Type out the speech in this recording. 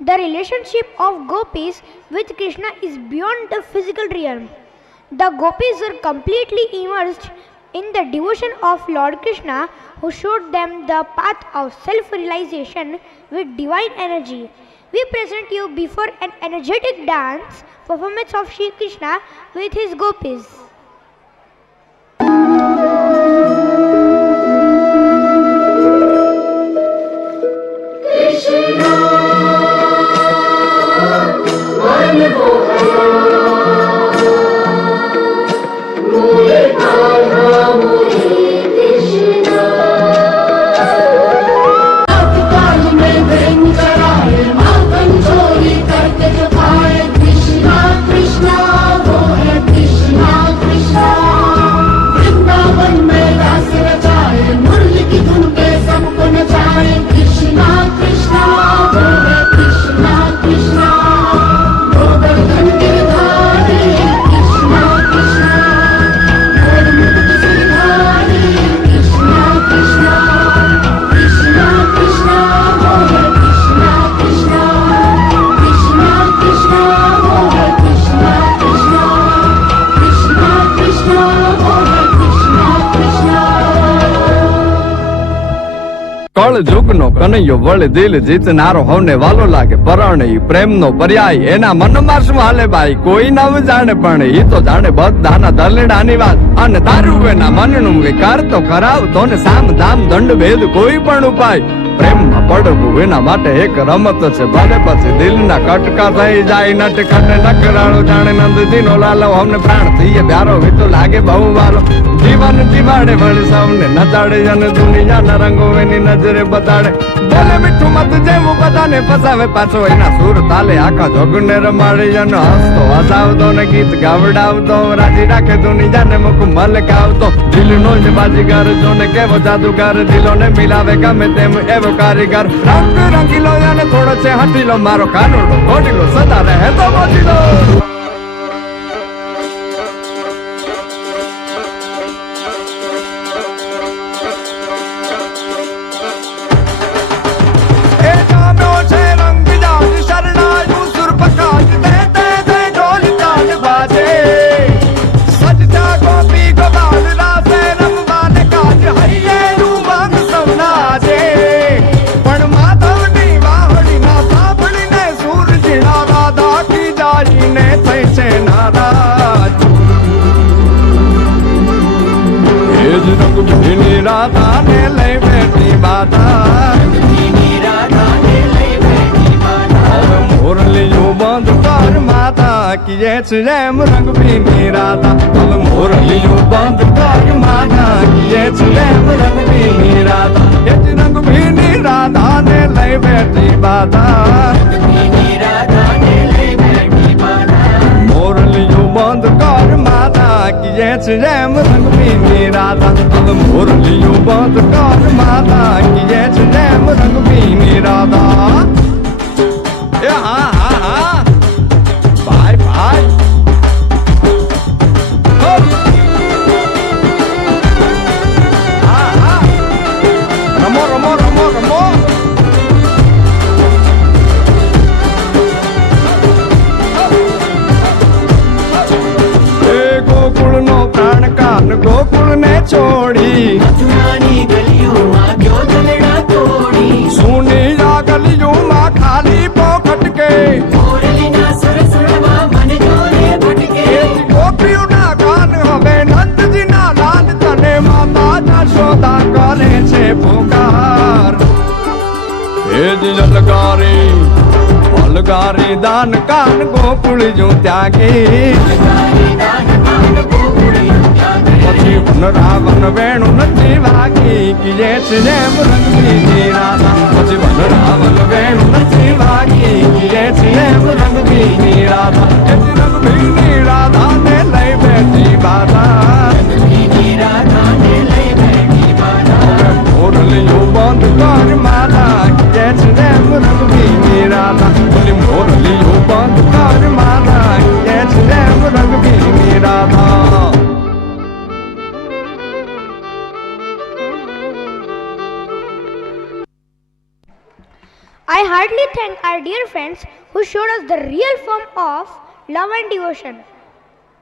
The relationship of gopis with Krishna is beyond the physical realm. The gopis are completely immersed in the devotion of Lord Krishna, who showed them the path of self-realization with divine energy. We present you before an energetic dance performance of Shri Krishna with his gopis. કળ જુગનો કનૈયો વળ દિલ જીતનારો હોને વાલો લાગે પરણ ઈ પ્રેમનો પર્યાય એના મનમાં શું હાલે ભાઈ કોઈ નવ જાણે પણ ઈ તો જાણે બધાના દલડાની વાત અને તારું એના મનનું વિકાર તો કરાવતો ને સામ ધામ દંડ ભેદ કોઈ પણ ઉપાય પ્રેમમાં પડવું એના માટે એક રમત છે ભલે પછી દિલના કટકા થઈ જાય નટખટ નકરાળો જાણે નંદજીનો લાલો અમને પ્રાણ થઈએ પ્યારો વીતો લાગે બહુ વાલો જીવન જીવાડે વળી સૌને નચાડે અને દુનિયાના રંગો એની નજરે બતાડે બોલે મીઠું મત જેવું બધાને ફસાવે પાછો એના સુર તાલે આખા જોગને રમાડી અને હસતો હસાવતો ને ગીત ગાવડાવતો રાજી રાખે દુનિયાને મુખ મલકાવતો દિલનો જ બાજીગર જોને કેવો જાદુગર દિલોને મિલાવે ગમે તેમ એવો કારીગર રંગ રંગીલો અને થોડો છે હટીલો મારો કાનુડો ઘોડીલો સદા રહે તો મોજીલો રાધા ને લઈ બેઠી બાધા મોરલીયું બંધ કર માતા કીએ છે જેમ રંગ ભીની રાધા હવે મોરલીયું બંધ કર માતા કીએ છે જેમ રંગ ભીની રાધા એ જ રંગ ભીની રાધા ને લઈ બેઠી બાધા મોરલીયું બંધ કર માતા કીએ છે જેમ રંગ ભીની રાધા હવે મોરલીયું બંધ કર માતા કીએ છે જેમ રંગ ભીની રાધા એ હા હા હા ભાઈ ભાઈ હા હા રમો રમો રમો રમો ગોકુળ નો પ્રાણ કાન ગોકુળ ને છોડી મથુરાની ગલીઓમાં ગયો દલડા તોડી સુની આ ગલીઓમાં ખાલી પોખટ કે મોરલીના સુર સુરમાં મન જોને ભટકે ગોપીઓના ગાન હવે નંદજીના લાલ તને માતા જશોદા કરે છે પુકાર હે જલગારી અલગારી દાન કાન ગોકુળ જો ત્યાગી પછી વન રાવણ વેણુ નથી વાગી કીએ છે જેમ રંગબીની રાધા પછી વન રાવણ વેણુ નથી વાગી કીએ છે જેમ રંગબીની રાધા એ જ રંગબીની રાધા ને લઈ બેઠી બાધા મોરલીયું બંધ કર માતા કીએ છે જેમ રંગબીની રાધા બોલી મોરલીયું બંધ કર માતા કીએ છે જેમ રંગબીની Radha I thank our dear friends who showed us the real form of love and devotion.